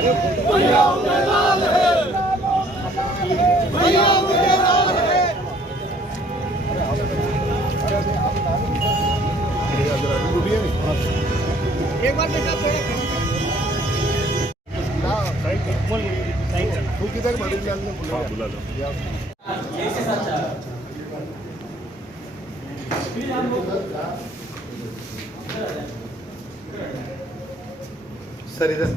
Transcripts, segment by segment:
भैया उदयलाल है, भैया उदयलाल है। एक बार बेटा तू किधर बुला लो सर इधर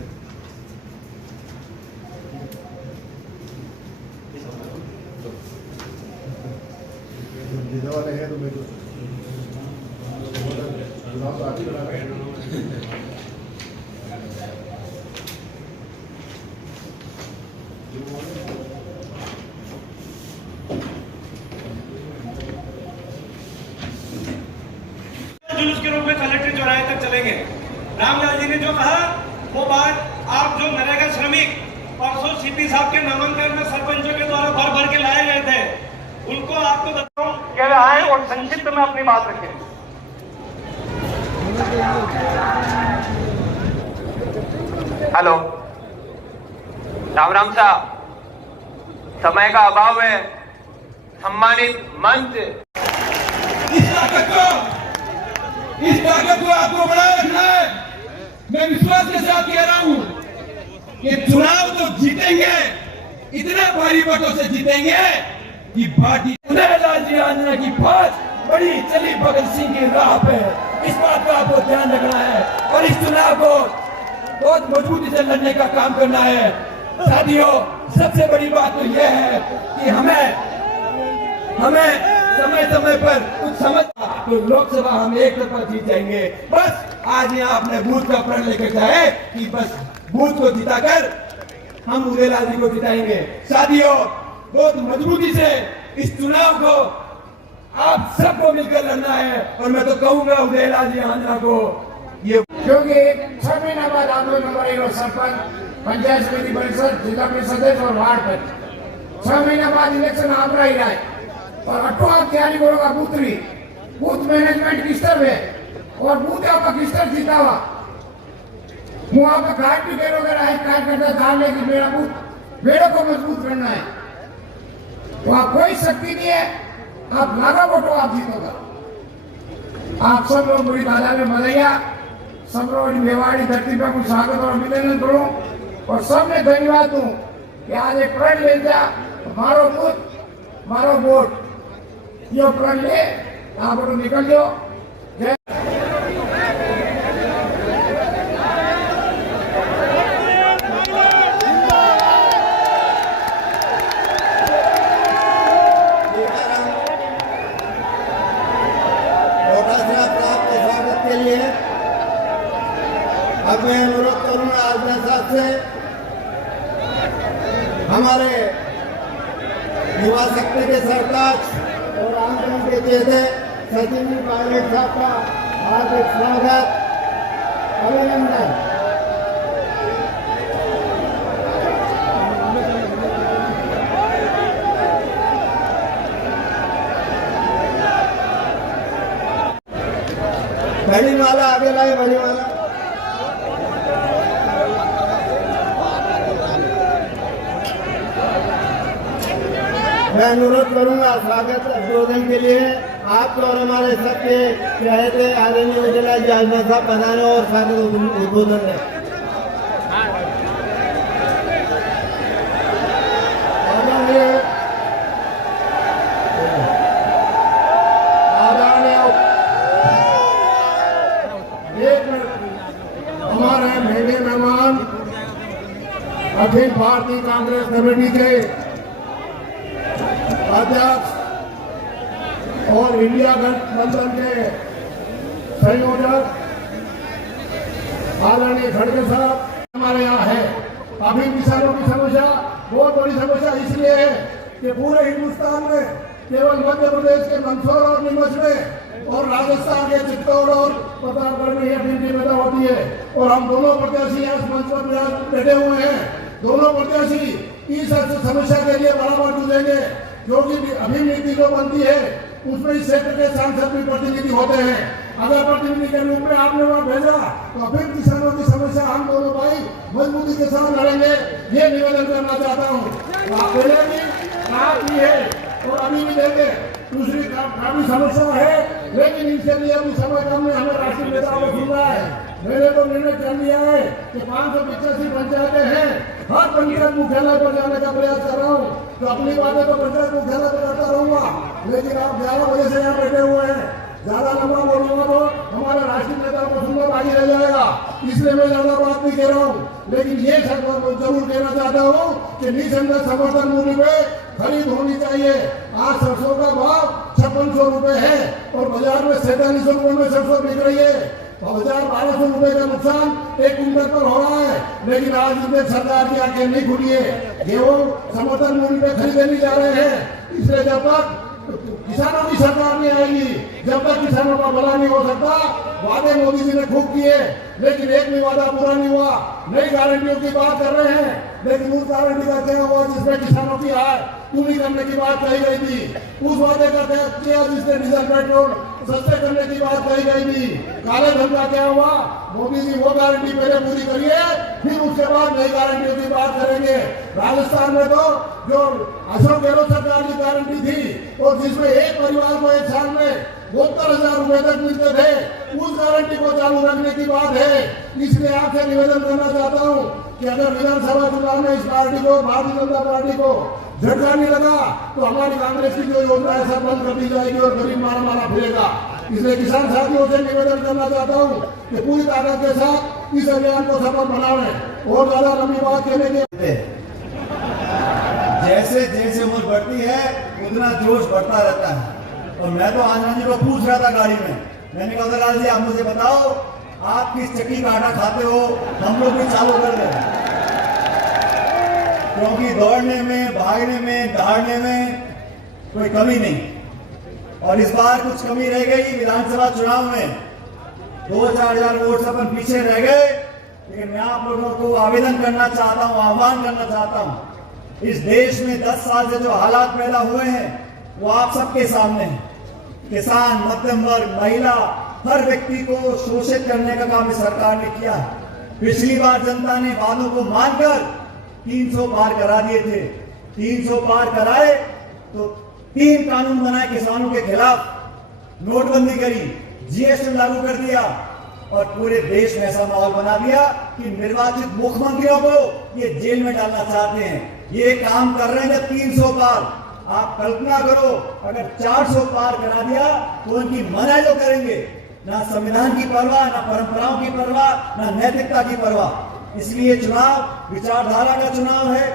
वाले हैं तो मेरे जुलूस के रूप में कलेक्ट्रेट चौराहे तक चलेंगे। रामलाल जी ने जो कहा वो बात आप जो नरेगा श्रमिक परसों सीपी साहब के नामांकन में सरपंचों के द्वारा भर भर के लाए गए थे, उनको आपको बताऊं क्या आए और संक्षिप्त में अपनी बात रखें। हेलो, राम राम साहब, समय का अभाव है। सम्मानित मंच, इस ताकत को आपको बनाए रखना है। मैं विश्वास के साथ कह रहा हूं कि चुनाव तो जीतेंगे, इतना भारी वोटों से जीतेंगे कि पार्टी उदयलाल जी आंजना की फौज बड़ी चली भगत सिंह की राह पे। इस बात का आपको ध्यान रखना है और इस चुनाव को बहुत मजबूती से लड़ने का काम करना है। साथियों, सबसे बड़ी बात तो यह है कि हमें समय समय पर कुछ समझ तो लोकसभा हम एक तरफा जीत जाएंगे। बस आज यहाँ अपने बूथ का प्रण लेकर जाए कि बस बूथ को जिताकर हम उदयलाल जी को जिताएंगे। साथियों, बहुत मजबूती से इस चुनाव को आप सबको मिलकर लड़ना है और मैं तो कहूंगा उदयलाल जी आंजना को ये, क्योंकि 6 महीना बाद आप लोग नंबर सरपंच, पंचायत समिति परिषद, जिला परिषद सदस्य और वार्ड पर 6 महीना बाद इलेक्शन आप रही रहा है और अट्ठो आप तैयारी करोगा बूथ मैनेजमेंट किस्टर है और बूथ आपका किस्टर जीता हुआ वो आपका कार्ड भी करोगे कार्ड करता था, लेकिन मेरा बूथ बेड़ों को मजबूत करना है। वहां कोई शक्ति नहीं है, आप लाखों वोटों आप जीतोगा। आप सब लोग बड़ी तादाद में बधाइया, सब लोग मेवाड़ी धरती पर कुछ स्वागत और अभिनंदन करूं और सबने धन्यवाद दूं कि आज एक प्रण ले जा, मारो बूथ मारो वोट, यो प्रण ले आप वोट निकल जाओ। अब मैं अनुरोध करूंगा आजना साहब से हमारे युवा शक्ति के सरताज और आंदोलन के चेहरे सचिन जी पायलट साहब का हार्दिक स्वागत, अभिनंदन। बड़ी माला आगे लाए, बड़ी माला। मैं अनुरोध करूंगा स्वागत उद्बोधन के लिए आपको और हमारे सबके चहेते आदरणीय उदयलाल जी आंजना साहब पधारे और स्वागत उद्बोधन दें। हमारे मेरे मेहमान अखिल भारतीय कांग्रेस कमेटी के अध्यक्ष और इंडिया गठबंधन के संयोजक आदरणीय खड़गे साहब हमारे यहाँ है। अभी किसानों की समस्या बहुत बड़ी समस्या इसलिए है कि पूरे हिंदुस्तान में केवल मध्य प्रदेश के मंदसौर और नीमच में और राजस्थान के चित्तौड़ और प्रतापगढ़ में यह गिनती पैदा होती है और हम दोनों प्रत्याशी यहाँ मंच पर बैठे हुए हैं। दोनों प्रत्याशी इस समस्या के लिए बराबर जुटेंगे। जो कि अभी नीति जो बनती है उसमें इस क्षेत्र के सांसद भी प्रतिनिधि होते हैं। अगर प्रतिनिधि के रूप में आपने वहाँ भेजा तो फिर किसानों की समस्या हम दोनों भाई मजबूती इसके साथ लड़ेंगे, ये निवेदन करना चाहता हूँ। आप पहले भी आप भी है और अभी भी देंगे। दूसरी काफी समस्या है, लेकिन इनके लिए अभी समय कम में हमें राष्ट्रीय नेताओं को सुनना है। मैंने तो निर्णय कर लिया है कि 585 पंचायतें हैं, हर पंचायत मुख्यालय पर जाने का प्रयास कर रहा हूँ। तो अपनी बातें तो पंचायत मुख्यालय पर करता रहूंगा, लेकिन आप 11 बजे से यहाँ बैठे हुए हैं, ज्यादा लंबा बोलूंगा तो हमारे राष्ट्रीय नेताओं को सुनना बाकी रह जाएगा, इसलिए मैं ज्यादा बात नहीं कह रहा हूँ। लेकिन ये जरूर कहना चाहता हूँ कि निसंदेह समर्थन मूल्य पे खरीद होनी चाहिए। आज सरसों का भाव 5600 रुपए है और बाजार में 4700 रुपए में सरसों बिक रही है। 1200 रुपए का नुकसान एक कुंटल पर हो रहा है, लेकिन आज इनमें सरकार की आंखें नहीं खुली है। गेहूं समर्थन मूल्य पे खरीदे नहीं जा रहे हैं, इसलिए जब तक किसानों की सरकार नहीं आएगी, जब तक किसानों का भला नहीं हो सकता। वादे मोदी जी ने खूब किए, लेकिन एक भी वादा पूरा नहीं हुआ। नई गारंटियों की बात कर रहे हैं, लेकिन उस गारंटी का क्या हुआ जिसमें किसानों की आय पूरी करने की बात कही गई थी? उस वादे का क्या किया जिसने डीजल पेट्रोल सस्ते करने की बात कही गई थी? काले धन का क्या हुआ? मोदी जी वो गारंटी पहले पूरी करिए, फिर उसके बाद नई गारंटियों की बात करेंगे। राजस्थान में तो जो अशोक गहलोत सरकार की गारंटी थी और जिसमें एक परिवार को एक साल में 72,000 रुपए तक मिलते थे, उस गारंटी को चालू रखने की बात है। इसलिए आपसे निवेदन करना चाहता हूँ कि अगर विधानसभा चुनाव में इस पार्टी को, भारतीय जनता पार्टी को झटका नहीं लगा तो हमारी कांग्रेस की जो योजना है सब बंद कर दी जाएगी और गरीब मारा फिरेगा। इसलिए किसान साथियों से निवेदन करना चाहता हूँ कि पूरी ताकत के साथ इस अभियान को सफल बनावें। और ज्यादा लंबी बात कहने के जैसे जैसे उम्र बढ़ती है उतना जोश बढ़ता रहता है। और मैं तो आनंद जी को पूछ रहा था गाड़ी में, मैंने कहा लाल जी आप मुझे बताओ आप किस चक्की का आटा खाते हो, हम लोग भी चालू कर दें। क्योंकि दौड़ने में, भागने में, दहाड़ने में कोई कमी नहीं। और इस बार कुछ कमी रह गई विधानसभा चुनाव में, 2-4 हजार वोट से अपन पीछे रह गए। लेकिन मैं आप लोगों को आवेदन करना चाहता हूं, आह्वान करना चाहता हूं, इस देश में 10 साल से जो हालात पैदा हुए हैं वो आप सबके सामने है। किसान, मध्यम वर्ग, महिला, हर व्यक्ति को शोषित करने का काम इस सरकार ने किया है। पिछली बार जनता ने वादों को मानकर 300 पार करा दिए थे। 300 पार कराए तो 3 कानून बनाए किसानों के खिलाफ, नोटबंदी करी, जीएसटी लागू कर दिया और पूरे देश में ऐसा माहौल बना दिया कि निर्वाचित मुख्यमंत्रियों को ये जेल में डालना चाहते हैं। ये काम कर रहे हैं जब 300 पार। आप कल्पना करो अगर 400 पार करा दिया तो उनकी मनाई जो करेंगे, ना संविधान की परवाह, ना परंपराओं की परवाह, ना नैतिकता की परवाह। इसलिए चुनाव विचारधारा का चुनाव है।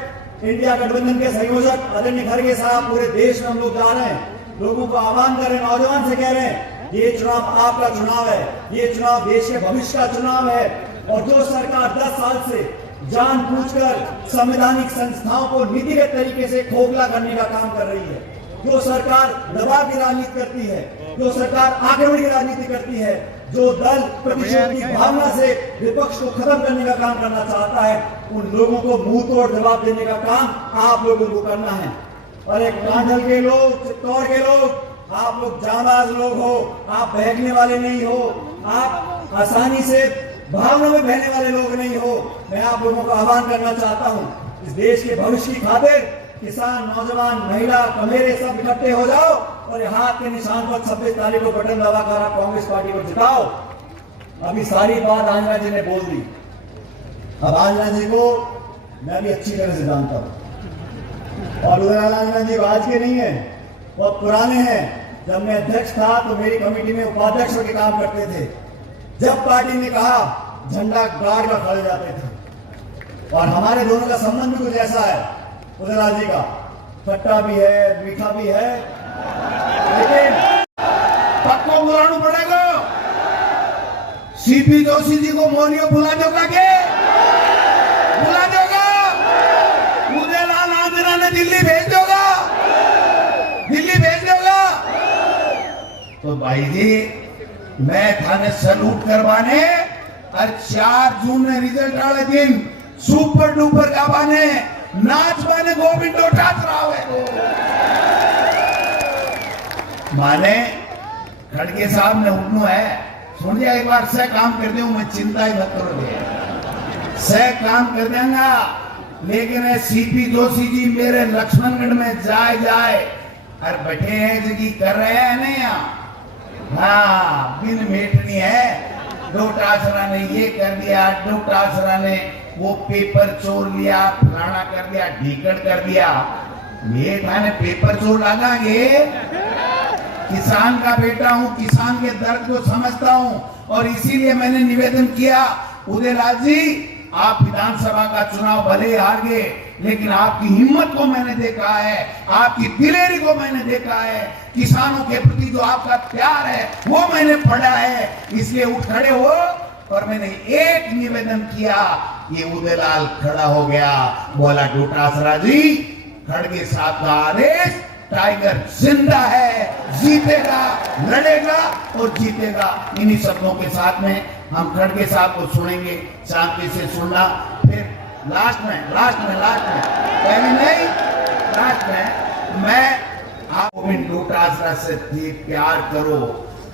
इंडिया गठबंधन के संयोजक आदरणीय खड़गे साहब, पूरे देश में हम लोग जा रहे हैं, लोगों को आह्वान कर रहे हैं, नौजवान से कह रहे हैं ये चुनाव आपका चुनाव है, ये चुनाव देश के भविष्य का चुनाव है। और जो सरकार 10 साल से जानबूझकर संवैधानिक संस्थाओं को नीतिगत तरीके से खोखला करने का काम कर रही है, जो सरकार दबाव की राजनीति करती है, जो सरकार आक्रमण की राजनीति करती है, जो दल प्रतिशोध की भावना से विपक्ष को खत्म करने का काम करना चाहता है, उन लोगों को मुंह तोड़ जवाब देने का काम आप लोगों को करना है। और एक कांधल के लोग, चित्तौड़ के लोग, आप लोग जांबाज लोग हो, आप बहकने वाले नहीं हो, आप आसानी से भावनाओं में बहने वाले लोग नहीं हो। मैं आप लोगों को आह्वान करना चाहता हूं, इस देश के भविष्य की खातिर किसान, नौजवान, महिला, कमेरे सब इकट्ठे हो जाओ और हाथ के निशान पर 26 तारीख को बटन दबाकर आप कांग्रेस पार्टी को जिताओ। अभी सारी बात आंजना जी ने बोल दी। अब आंजना जी को मैं भी अच्छी तरह से जानता हूं और उदयलाल आंजना जी आज के नहीं है, बहुत पुराने हैं। जब मैं अध्यक्ष था तो मेरी कमेटी में उपाध्यक्ष के काम करते थे। जब पार्टी ने कहा झंडा गाड़ कर खड़े जाते थे। और हमारे दोनों का संबंध भी कुछ ऐसा है, उदयलाल जी का खट्टा भी है, मीठा भी है, लेकिन पक्को बुलाना पड़ेगा। सीपी जोशी जी को मोनियो बुला दोगा के बुला दोगा, उदयलाल आंजना ने दिल्ली भेज दोगा, दिल्ली भेज दोगा। तो भाई जी मैं थाने सलूट करवाने और 4 जून में रिजल्ट वाले दिन सुपर डुपर गावाने नाच बाने गोविंदो ठाकराव है माने खड़गे साहब ने उठनो है। सुन लिया एक बार से काम कर दे, मैं चिंता ही मत करो। सह काम कर देंगा, लेकिन सीपी जोशी जी मेरे लक्ष्मणगढ़ में जाए और बैठे हैं जी कर रहे हैं नहीं यहाँ। हाँ, बिन मेटनी है। डोटासरा ने ये कर दिया, डोटासरा ने वो पेपर चोर लिया, फलाना कर दिया, ढीकड़ कर दिया। मेटा ने पेपर चोर लगाएंगे। किसान का बेटा हूं, किसान के दर्द को समझता हूं, और इसीलिए मैंने निवेदन किया, उदयलाल जी आप विधानसभा का चुनाव भले हार गए, लेकिन आपकी हिम्मत को मैंने देखा है, आपकी दिलेरी को मैंने देखा है, किसानों के प्रति जो आपका प्यार है वो मैंने पढ़ा है, इसलिए उठ खड़े हो। और मैंने एक निवेदन किया, ये उदयलाल खड़ा हो गया, बोला डोटासरा जी खड़गे साहब का आदेश, टाइगर जिंदा है, जीतेगा, लड़ेगा और जीतेगा। इन्हीं शब्दों के साथ में हम खड़गे साहब को सुनेंगे, शांति से सुनना, फिर लास्ट में पहले नहीं, लास्ट में मैं आपको डोटासरा से प्यार करो,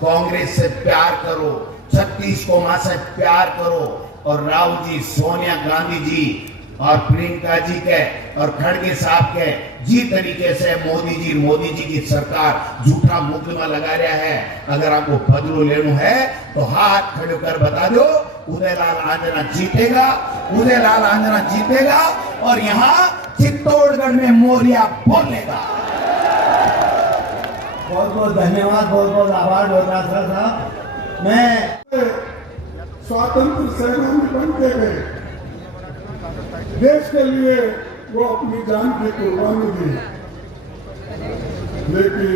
कांग्रेस से प्यार करो, 36 कोमा से प्यार करो, और राहुल जी, सोनिया गांधी जी और प्रियंका जी के और खड़गे साहब के जी तरीके से मोदी जी की सरकार झूठा मुकदमा लगा रहा है। अगर आपको बदलो लेना है तो हाथ खड़े कर बता दो, उदयलाल आंजना जीतेगा, उदयलाल आंजना जीतेगा, और यहाँ चित्तौड़गढ़ में मोरिया बोलेगा। बहुत बहुत धन्यवाद, बहुत बहुत आभार डोटासरा साहब। मैं स्वातंत्र सेनानी बन के गए, देश के लिए वो अपनी जान की कुर्बानी दी, लेकिन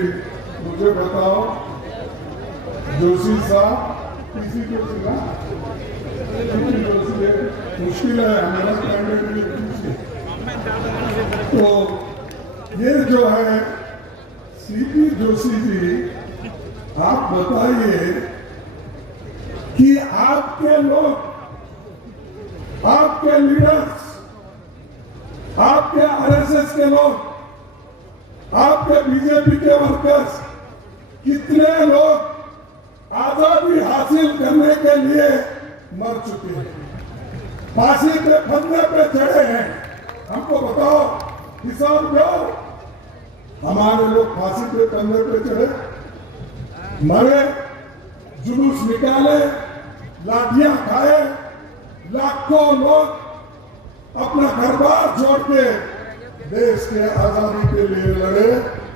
मुझे बताओ जोशी साहब, किसी को सुना मुश्किल है हमारा करने के लिए। तो ये जो है सीपी जोशी जी, आप बताइए कि आपके लोग, आपके लीडर्स, आपके आरएसएस के लोग, आपके बीजेपी के वर्कर्स, कितने लोग आजादी हासिल करने के लिए मर चुके हैं, फांसी पे फंदे पे चढ़े हैं। हमको बताओ हिसाब दो, हमारे लोग फांसी पे फंदे पे चढ़े, मरे, जुलूस निकाले, लाठियां खाए, लाखों लोग अपना घर बार छोड़ के देश के आजादी के लिए लड़े,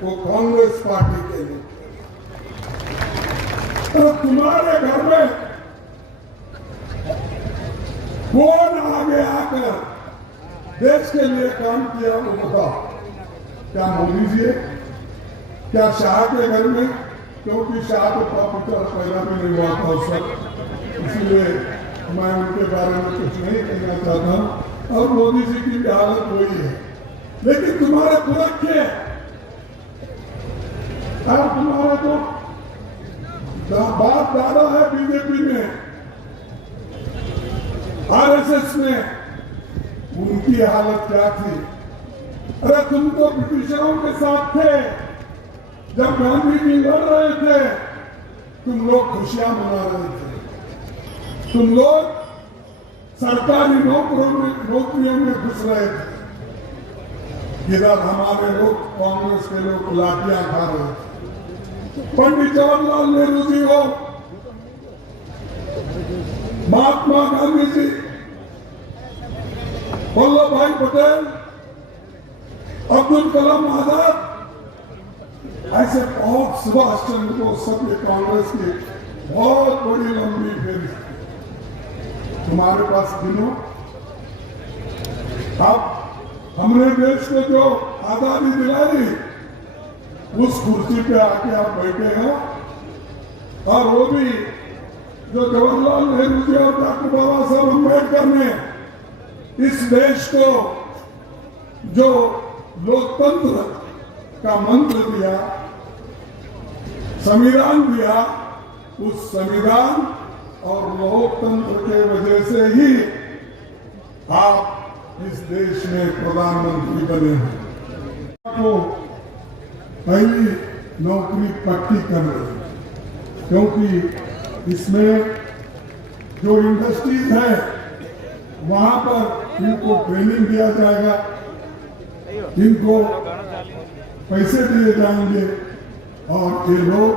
वो कांग्रेस पार्टी के लिए। तो तुम्हारे घर में कौन आगे आकर देश के लिए काम किया वो बताओ। क्या मोदी जी है? क्या शाह के घर में? क्योंकि शाह तो प्रॉपर्टर पैदा भी नहीं हुआ था उस वक्त, इसलिए मैं उनके बारे में कुछ नहीं कहना चाहता। और मोदी जी की हालत वही है, लेकिन तुम्हारे पुरखे और तुम्हारे तो बाप दादा है बीजेपी में, आरएसएस में, उनकी हालत क्या थी? अरे तुम तो ब्रिटिशरों के साथ थे, जब गांधी जी लड़ रहे थे तुम लोग खुशियां मना रहे थे, तुम लोग सरकारी नौकरियों में घुस रहे थे, इधर हमारे लोग, कांग्रेस के लोग लाठियां खा रहे थे। पंडित जवाहरलाल नेहरू जी हो, महात्मा गांधी जी, वल्लभ भाई पटेल, अब्दुल कलाम आजाद, ऐसे बहुत, सुभाष चंद्र बोस, सब ये कांग्रेस की बहुत बड़ी लंबी फेरी तुम्हारे पास गिनो। अब हमने देश को जो आजादी दिलाई, उस कुर्सी पे आके आप बैठे हैं, और वो भी जो जवाहरलाल नेहरू जी और डॉक्टर बाबा साहब अम्बेडकर ने इस देश को जो लोकतंत्र का मंत्र दिया, संविधान दिया, उस संविधान और लोकतंत्र के वजह से ही आप इस देश में प्रधानमंत्री बने हैं। आपको पहली नौकरी पक्की कर रहे, क्योंकि इसमें जो इंडस्ट्रीज है वहां पर इनको ट्रेनिंग दिया जाएगा, इनको पैसे दिए जाएंगे और ये लोग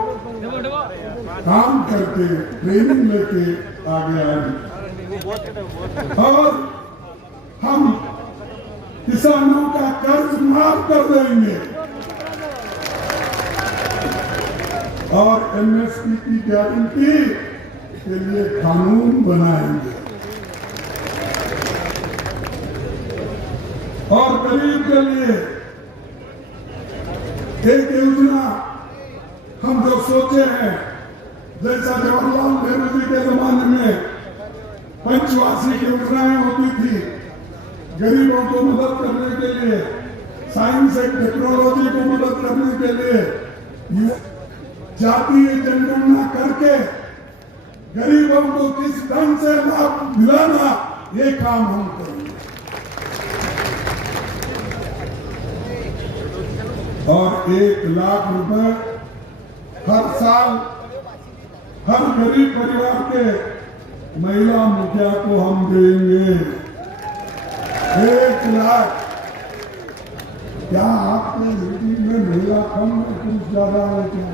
काम करके ट्रेनिंग लेके आगे आएंगे और हम किसानों का कर्ज माफ कर देंगे और एमएसपी की गारंटी के लिए कानून बनाएंगे और गरीब के लिए एक योजना हम जो सोचे हैं, जैसा जवाहरलाल नेहरू जी के जमाने में पंचवार्षिक योजनाएं होती थी गरीबों को मदद करने के लिए, साइंस एंड टेक्नोलॉजी को मदद करने के लिए, जातीय जनगणना करके गरीबों को किस ढंग से लाभ दिलाना, ये काम हम करेंगे और 1 लाख रुपए हर साल हर गरीब परिवार के महिला मुखिया को हम देंगे। 1 लाख। क्या आपके मीटिंग में महिला कम है, पुरुष ज्यादा है क्या?